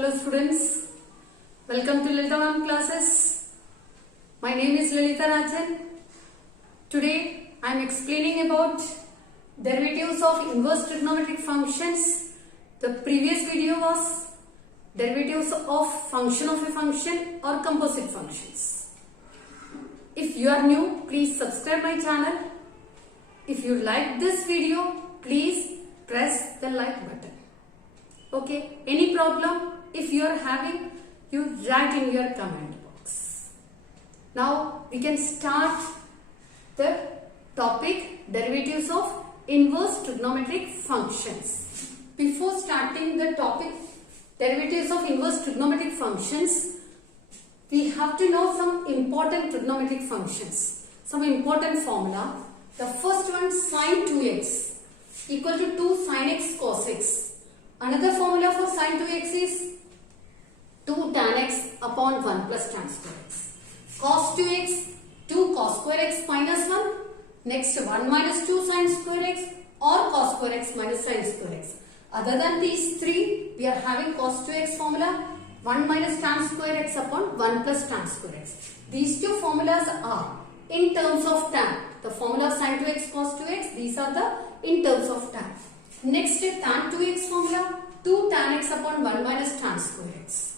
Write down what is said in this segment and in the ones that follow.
Hello students, welcome to Lalita Ma'am classes. My name is Lalita Rajan. Today I am explaining about derivatives of inverse trigonometric functions. The previous video was derivatives of function of a function or composite functions. If you are new, please subscribe my channel. If you like this video, please press the like button. Okay, any problem? If you are having, you write in your comment box. Now we can start the topic derivatives of inverse trigonometric functions. Before starting the topic derivatives of inverse trigonometric functions, we have to know some important trigonometric functions, some important formula. The first one, sin 2x equal to 2 sin x cos x. Another formula for sin 2x is 2 tan x upon 1 plus tan square x. Cos 2x, 2 cos square x minus 1. Next 1 minus 2 sin square x or cos square x minus sin square x. Other than these three, we are having cos 2x formula 1 minus tan square x upon 1 plus tan square x. These two formulas are in terms of tan. The formula of sin 2x cos 2x, these are the in terms of tan. Next tan 2x formula 2 tan x upon 1 minus tan square x.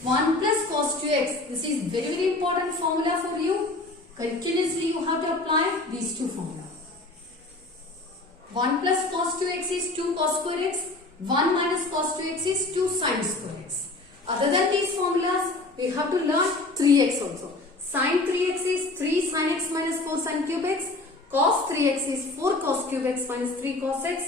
1 plus cos 2x, this is very important formula for you. Continuously you have to apply these two formula. 1 plus cos 2x is 2 cos square x. 1 minus cos 2x is 2 sin square x. Other than these formulas, we have to learn 3x also. Sin 3x is 3 sin x minus 4 sin cube x. Cos 3x is 4 cos cube x minus 3 cos x.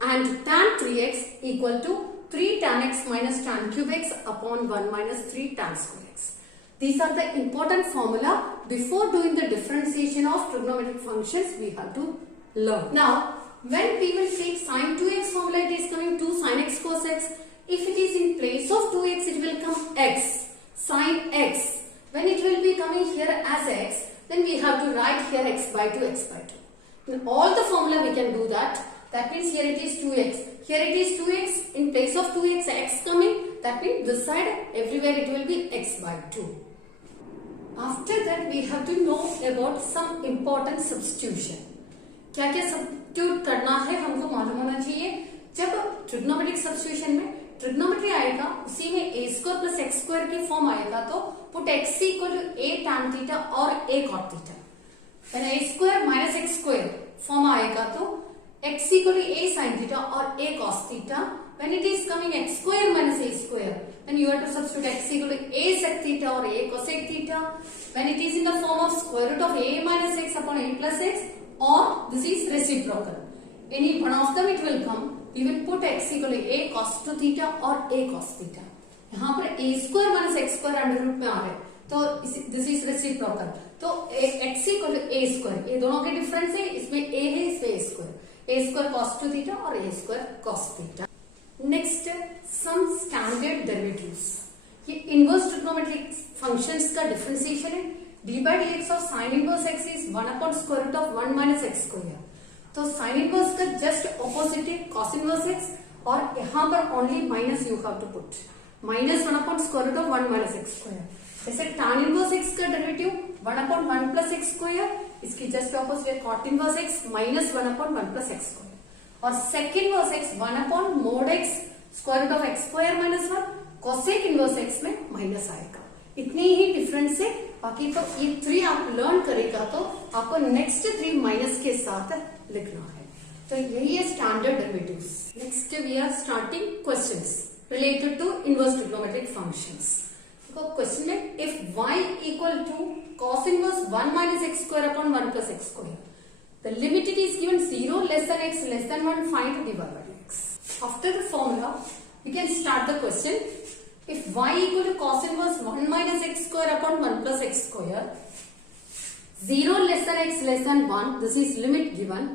And tan 3x equal to 3 tan x minus tan cube x upon 1 minus 3 tan square x. These are the important formula. Before doing the differentiation of trigonometric functions, we have to learn. Now, when we will take sin 2x formula, it is coming 2 sin x cos x. If it is in place of 2x, it will come x, sin x. When it will be coming here as x, then we have to write here x by 2, x by 2. In all the formula we can do that. That means here it is 2x. Here it is 2x. In place of 2x, x coming. That means this side, everywhere it will be x by 2. After that, we have to know about some important substitution. क्या क्या substitute करना है हमको मालूम होना चाहिए. जब trigonometric substitution में ट्रिग्नोमेट्री आएगा, उसी में a square plus x square की फॉर्म आएगा, तो put x equal to a tan theta और a cot theta. When a square minus x square form आएगा, तो x equal to a sin theta और a cos theta. When it is coming x square minus a square, then you have to substitute x equal to a sec theta or a cosec theta. When it is in the form of square root of a minus x upon a plus x, or this is reciprocal. Any one of them it will come. We will put x equal to a cos 2 theta or a cos theta. यहाँ पर a square minus x square under root में आ रहे, तो this is reciprocal. तो x equal to a square, ये दोनों के डिफरेंस है. इसमें a है, इसमें a square. a square cos 2 theta और a square cos theta. Next, some standard derivatives. ये inverse trigonometric functions का differentiation है. d by dx of sin inverse x is 1 upon square root of 1 minus x square. तो sin inverse का just opposite है cos inverse x, और यहाँ पर only minus you have to put. Minus 1 upon square root of 1 minus x square. जैसे tan inverse x का derivative 1 upon 1 plus x square, इसकी just opposite है cot inverse x minus 1 upon 1 plus x square. और sec inverse x 1 upon mod x square root of x square minus 1, cosec inverse x में minus आएगा. इतनी ही difference है. बाकी तो ये 3 आप लर्न करेगा तो आपको नेक्स्ट 3 माइनस के साथ लिखना है. तो यही है standard derivatives. Next we are starting questions related to inverse trigonometric functions. देखो क्वेश्चन में, if y equal to cos inverse 1 minus x square upon 1 plus x square, the limit it is given 0 less than x less than 1, find the divided by x. After the formula, we can start the question. If y equal to cos inverse 1 minus x square upon 1 plus x square, 0 less than x less than 1, this is limit given.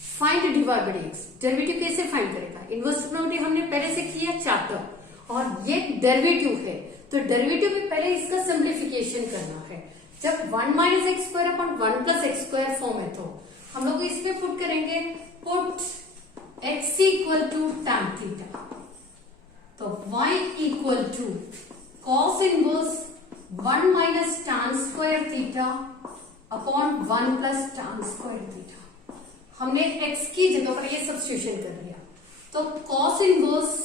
Find the divided by x. Derivative कैसे find करेगा? Inverse trigonometry हमने पहले से किया chapter, और ये derivative है, तो डेरिवेटिव में पहले इसका सिंप्लीफिकेशन करना है. जब 1 minus x square upon 1 plus x square form है, तो हम लोग इसमें पुट करेंगे, put x equal to tan theta. तो y equal to cos inverse 1 minus tan square theta upon 1 plus tan square theta. हमने x की जगह पर ये सब्स्टिट्यूशन कर लिया, तो cos inverse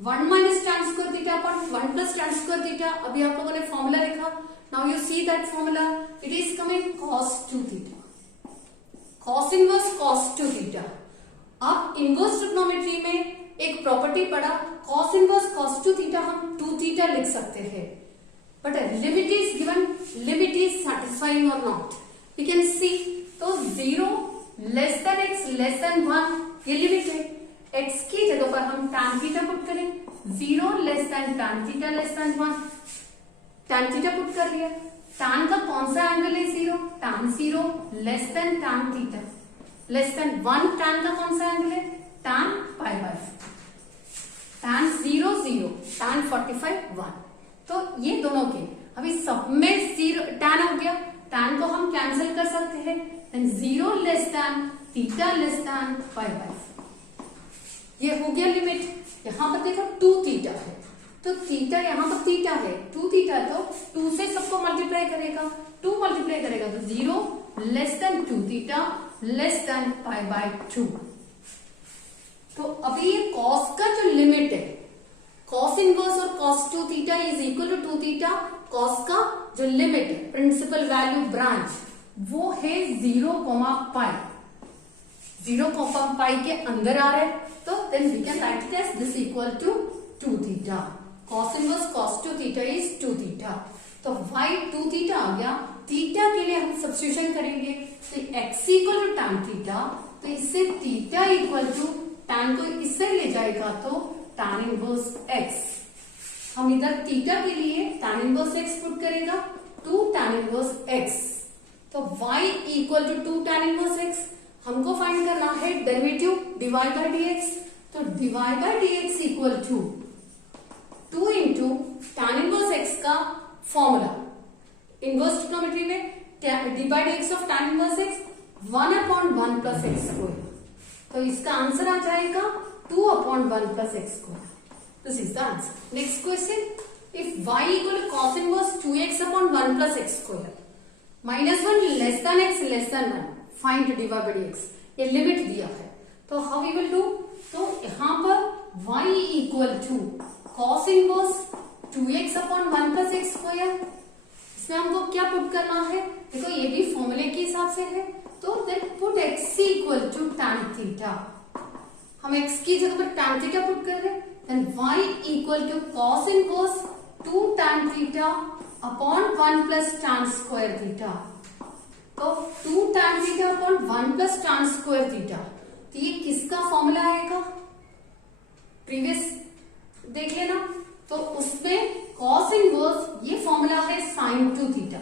1 minus tan square theta upon 1 plus tan square theta. अभी आप लोगों ने फॉर्मूला लिखा, now you see that formula, it is coming cos 2 theta, cos inverse cos 2 theta. अब इनवर्स ट्रिग्नोमेट्री में एक प्रॉपर्टी पढ़ा, cos इनवर्स cos 2 थीटा हम 2 थीटा लिख सकते हैं, but limit is given, limit is satisfying और नॉट, वी कैन सी। तो 0 less than x less than 1 ये लिमिट है, x की जगह पर हम tan थीटा पुट करें, 0 less than tan theta less than 1, tan theta put कर लिया। tan का कौन सा एंगल है 0, tan 0 less than tan theta less than 1, tan का कौन सा एंगल है tan pi by 4, tan 0 0 tan 45 1। तो ये दोनों के अभी सब में 0 tan हो गया, tan को हम कैंसिल कर सकते हैं, then 0 less than theta less than pi by 4, ये हो गया लिमिट। यहां पर देखो 2 थीटा है, तो थीटा यहाँ पर थीटा है, 2 थीटा तो 2 से सबको मल्टीप्लाई करेगा, 2 मल्टीप्लाई करेगा तो 0 less then 2 theta less than pi by 2। तो अभी ये cos का जो लिमिट है, cos इनवर्स और cos 2 theta is equal to 2 theta, cos का जो लिमिट है प्रिंसिपल वैल्यू ब्रांच वो है 0, पाई, 0, पाई के अंदर आ रहा है, तो then we can write it as this equal to 2 theta. cos inverse cos 2 theta is 2 theta, तो y 2 थीटा आ गया। थीटा के लिए हम सब्स्टिट्यूशन करेंगे, तो x equal to tan theta, तो इससे थीटा इक्वल टू tan को इससे ले जाएगा तो tan इनवर्स x, हम इधर थीटा के लिए tan इनवर्स x पुट करेगा 2 tan इनवर्स x, तो y equal to 2 tan inverse x। हमको फाइंड करना है डेरिवेटिव dy बाय dx, तो dy by dx equal to 2 into tan inverse x का फॉर्मूला, इनवर्स ट्रिग्नोमेट्री में dy by dx of tan inverse x 1 upon 1 plus x square, तो इसका answer आ जाएगा 2 upon 1 plus x square, this is the answer. Next question, if y equal cos inverse 2x upon 1 plus x square minus 1 less than x less than 1, find dy by dx, ये limit दिया है, तो how we will do, तो यहाँ पर y equal to cos inverse 2x upon 1 plus x square, इसमें हमको क्या पुट करना है, देखो ये भी फॉर्मूले के हिसाब से है, तो then put x equal to tan theta, हम x की जगह पर tan थीटा पुट कर रहे हैं, then y equal to cos inverse 2 tan theta upon 1 plus tan square theta, तो 2 tan theta upon 1 plus tan square theta, तो ये किसका फॉर्मूला आएगा, प्रीवियस देख लेना, तो उसमें cos इनवर्स ये फॉर्मूला है sin 2 थीटा,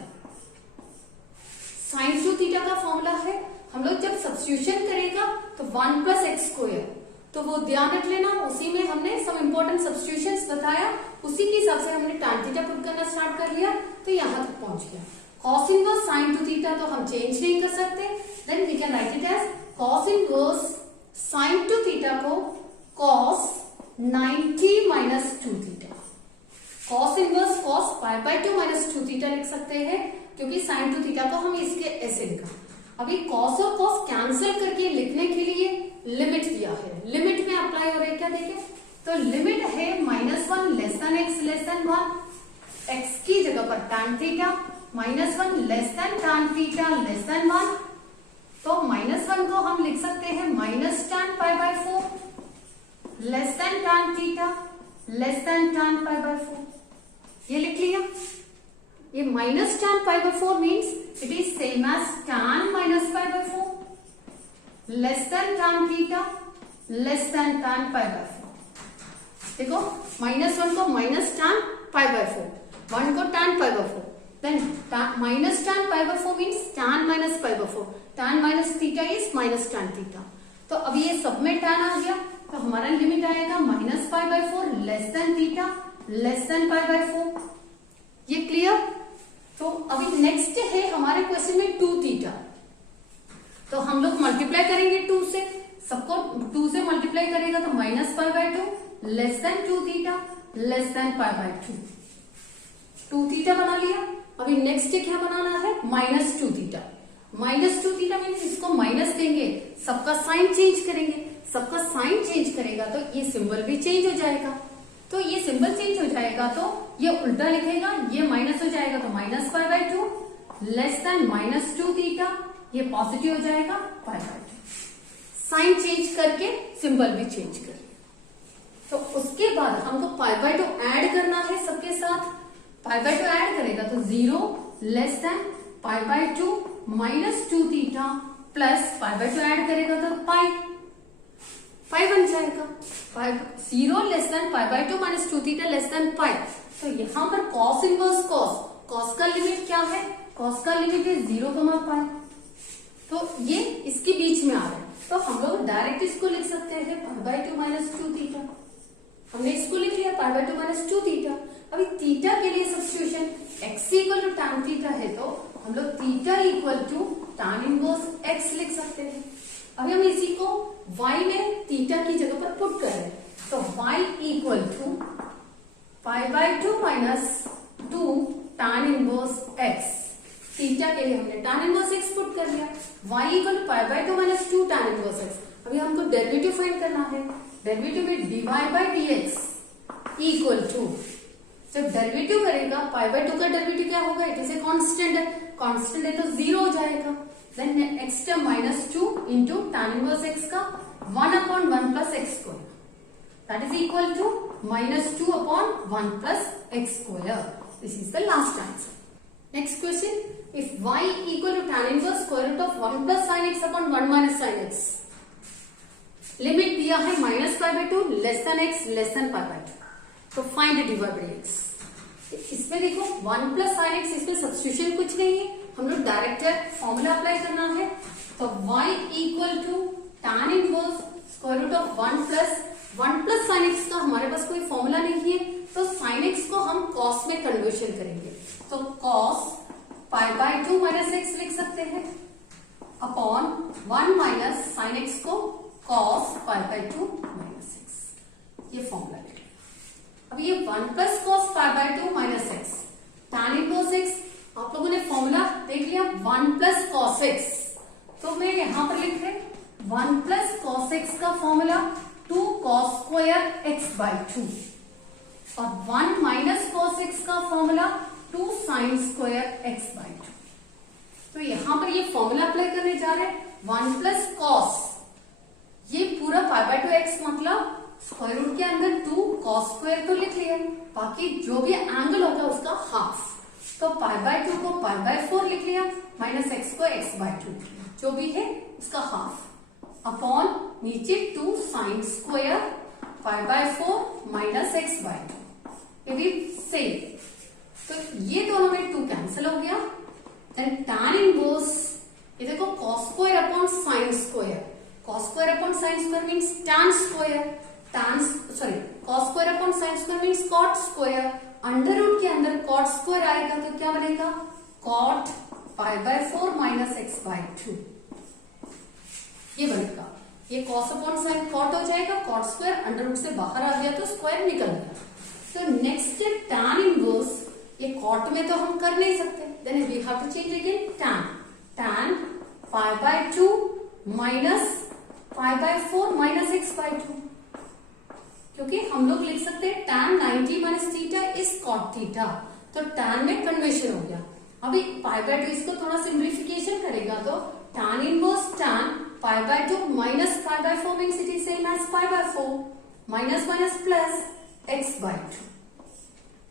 sin 2 थीटा का फॉर्मूला है, हम लोग जब सब्स्टिट्यूशन करेगा तो 1 प्लस एक्स स्क्वायर, तो वो ध्यान रख लेना, उसी में हमने सब इंपॉर्टेंट सब्स्टिट्यूशंस बताया, उसी के हिसाब से हमने tan थीटा पुट करना स्टार्ट कर लिया, तो यहां तक पहुंच गया। cos इनवर्स sin 2 थीटा तो हम चेंज नहीं कर सकते, then we can write it as cos inverse sin 2 theta को cos 90 minus 2 theta, cos inverse cos pi by 2 minus 2 theta लिख सकते हैं, क्योंकि sin 2 थीटा को हम इसके ऐसे लिखा। अभी cos और cos कैंसिल करके लिखने के लिए लिमिट दिया है, लिमिट में अप्लाई हो रहा है क्या देखें, तो लिमिट है -1 less than x less than 1, x की जगह पर tan theta, -1 less than tan theta less than 1, तो -1 को हम लिख सकते हैं minus tan pi by 4 less than tan theta less than tan pi by 4, ये लिख लिया। ये minus tan pi by 4 means it is same as tan minus pi by 4 less than tan theta less than tan pi by 4। देखो -1 को minus tan pi by 4, 1 को tan pi by 4, then minus tan pi by 4 means tan minus pi by 4, tan minus theta is minus tan theta, तो अब ये सब में tan आ गया, तो हमारा लिमिट आएगा minus pi by 4 less than theta less than pi by 4, ये क्लियर। तो अभी नेक्स्ट है हमारे क्वेश्चन में 2 थीटा, तो हम लोग मल्टीप्लाई करेंगे 2 से, सबको 2 से मल्टीप्लाई करेगा तो minus pi by 2 less then 2 theta less than pi by 2। 2 theta बना लिया। अभी नेक्स्ट क्या बनाना है, minus 2 theta. Minus 2 theta means इसको माइनस देंगे, सबका साइन चेंज करेंगे। सबका साइन चेंज करेगा तो ये सिंबल भी चेंज हो जाएगा। तो ये सिंबल चेंज हो जाएगा तो ये उल्टा लिखेगा, ये माइनस हो जाएगा तो minus pi by 2 less then minus 2 theta, ये पॉजिटिव हो जाएगा पाई बाय 2। साइन चेंज करके सिंबल भी चेंज कर। तो उसके बाद हमको पाई बाय 2 ऐड करना है सबके साथ। पाई बाय 2 ऐड करेगा तो 0 less than pi by 2 minus 2 theta plus pi by 2 add करेगा तो पाई बन जाएगा। 0 less than pi by 2 minus 2 theta less than pi. तो यहाँ पर कॉस इनवर्स कॉस का लिमिट क्या है, कॉस का लिमिट है 0 पाई। तो ये इसके बीच में आ रहा है, तो हम लोग डायरेक्ट इसको लिख सकते हैं पाई बाय 2 माइनस 2 थीटा। हमने इसको लिख लिया पाई बाय 2 माइनस 2 थीटा। अभी थीटा के लिए substitution x equal to tan theta है तो हम लोग theta equal to tan inverse x लिख सकते हैं। अभी हम इसी को y में थीटा की जगह पर पुट कर रहे हैं, तो y equal to pi by 2 minus 2 tan inverse x। Theta के लिए हमने tan इनवर्स x पुट कर लिया। y equal to pi by 2 minus 2 tan inverse x। अभी हमको डेरिवेटिव फाइंड करना है। डेरिवेटिव में dy by dx equal to, जब डेरिवेटिव करेगा पाई बाय 2 का डेरिवेटिव क्या होगा, इट इज ए कांस्टेंट है, कांस्टेंट है तो 0 हो जाएगा। Then x term minus 2 into tan inverse x का 1/1 plus x square, that is equal to minus 2 upon 1 plus x square. This is the last answer. Next question, if y equal to tan inverse square root of 1 plus sin x upon 1 minus sin x, limit दिया है minus pi by 2 less than x less than pi by 2, तो find dy by dx। इसमें देखो 1 plus sin x, इसमें substitution कुछ नहीं है, हम लोग डायरेक्ट फॉर्मूला अप्लाई करना है। तो y equal to tan inverse square root of 1 plus sin x का हमारे पास कोई फॉर्मूला नहीं है, तो sin x को हम cos में कन्वर्शन करेंगे। तो cos pi by 2 minus x लिख सकते हैं अपॉन 1 माइनस sin x को cos pi by 2 minus x, ये फॉर्मूला लिख। अब ये 1 plus cos pi by 2 minus x tan inverse x, आप लोगों ने फॉर्मूला देख लिया 1 प्लस कॉस x, तो मैं यहां पर लिख रहे 1 प्लस कॉस x का formula 2 cos square x by 2 और 1 माइनस कॉस x का formula 2 sine square x by 2। तो यहां पर ये फॉर्मूला अप्लाई करने जा रहे हैं 1 प्लस कॉस, ये पूरा पाई बाय 2 x मतलब स्क्वायर रूट के अंदर 2 कॉस स्क्वायर तो लिख लिया, बाकी जो भी एंगल होगा उसका हाफ, तो पाई बाय 2 को पाई बाय 4 लिख लिया, माइनस x को x बाय 2 जो भी है उसका हाफ अपॉन नीचे 2 sine square pi by 4 minus x by 2, ये भी सेम। तो ये दोनों में 2 कैंसिल हो गया। देन tan इनवर्स, ये देखो cos square upon sine square, cos square upon sine square means tan square, cos square upon sine square means cot square, under root के अंदर cot स्क्वायर आएगा तो क्या बनेगा cot pi by 4 minus x by 2, ये बनेगा। ये cos अपॉन साइन cot हो जाएगा, cot स्क्वायर अंडर रूट से बाहर आ गया तो स्क्वायर निकल गया। तो नेक्स्ट है tan इनवर्स, ये cot में तो हम कर नहीं सकते, then we have to change again tan pi by 2 minus pi by 4 minus x by 2, क्योंकि हम लोग लिख सकते हैं tan 90 minus theta is cot theta, तो tan में कन्वर्शन हो गया। अभी पाई बाय 2 इसको थोड़ा सिंप्लीफिकेशन करेगा तो tan inverse tan pi by 2 minus pi by 4 means it is same as pi by 4 minus minus plus x by 2,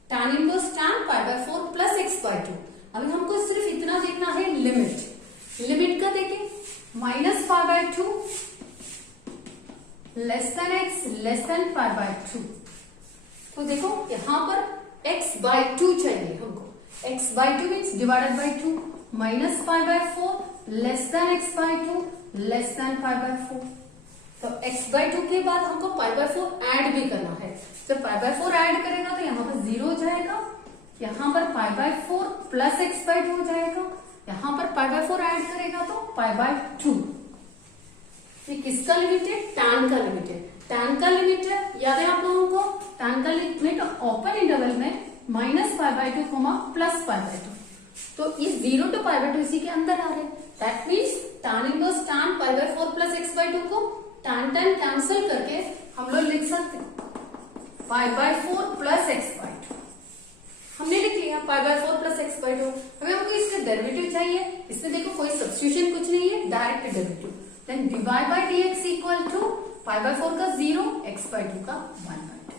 tan inverse tan pi by 4 plus x by 2। अभी हमको सिर्फ इतना देखना है लिमिट का देखें minus pi by 2 less than x less than pi by 2, तो देखो यहां पर x बाय 2 चाहिए हमको, x by 2 means divided by 2 minus pi by 4 less than x by 2 less than pi by 4। तो x बाय 2 के बाद हमको पाई बाय 4 ऐड भी करना है, जब पाई बाय 4 ऐड करेगा तो यहाँ पर 0 हो जाएगा, यहाँ पर pi by 4 plus x by 2 हो जाएगा, यहाँ पर पाई बाय 4 ऐड करेगा तो पाई बाय 2। ये किसका लिमिट है tan का लिमिट है, tan का लिमिट है, याद है आप लोगों को, tan का लिमिट ओपन इंटरवल में -π/2 +π/2, तो ये 0 to π/2 इसी के अंदर आ रहे हैं। That means tan inverse tan π/4 + x/2 को tan कैंसिल करके हम लोग लिख सकते हैं π/4 + x/2। हमने लिख लिया π/4 + x/2। हमें हमको इसका डेरिवेटिव चाहिए, इसमें देखो कोई सब्स्टिट्यूशन कुछ नहीं है, direct derivative. Then dy/dx equal to π/4 का 0, x/2 का 1/2।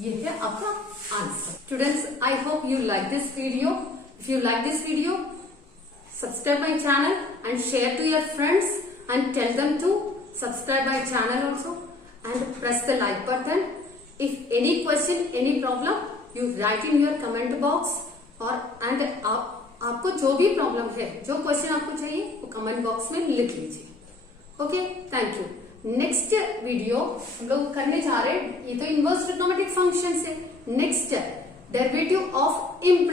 ये है आपका answer. Students, I hope you like this video. If you like this video, subscribe my channel and share to your friends and tell them to subscribe my channel also and press the like button. If any question, any problem, you write in your comment box and आपको जो भी problem है, जो question आपको चाहिए वो comment box में लिख लीजिए। Okay, thank you. Next video हम लोग करने जा रहे हैं, ये तो इनवर्स ट्रिग्नोमेट्रिक फंक्शन है। Next derivative of improper